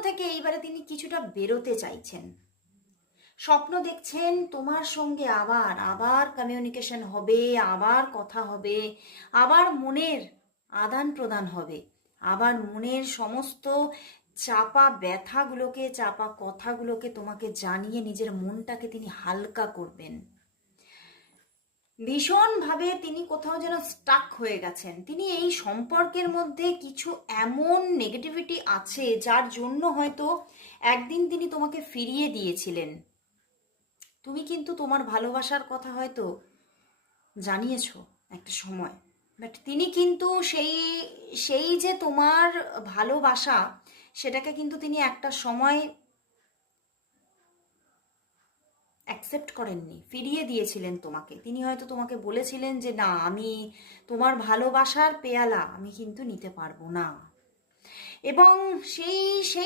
থেকে এইবারে তিনি কিছুটা বেরোতে চাইছেন। স্বপ্ন দেখছেন তোমার সঙ্গে আবার আবার কমিউনিকেশন হবে, আবার কথা হবে, আবার মনের আদান প্রদান হবে, আবার মনের সমস্ত চাপা ব্যথাগুলোকে, চাপা কথাগুলোকে তোমাকে জানিয়ে নিজের মনটাকে তিনি হালকা করবেন। ভীষণভাবে তিনি কোথাও যেন স্টাক হয়ে গেছেন। তিনি এই সম্পর্কের মধ্যে কিছু এমন নেগেটিভিটি আছে যার জন্য হয়তো একদিন তিনি তোমাকে ফিরিয়ে দিয়েছিলেন। তুমি কিন্তু তোমার ভালোবাসার কথা হয়তো জানিয়েছো একটা সময়, বাট তিনি কিন্তু সেই সেই যে তোমার ভালোবাসা, সেটাকে কিন্তু তিনি একটা সময় অ্যাকসেপ্ট করেননি, ফিরিয়ে দিয়েছিলেন তোমাকে। তিনি হয়তো তোমাকে বলেছিলেন যে না, আমি তোমার ভালোবাসার পেয়ালা আমি কিন্তু নিতে পারবো না। এবং সেই সেই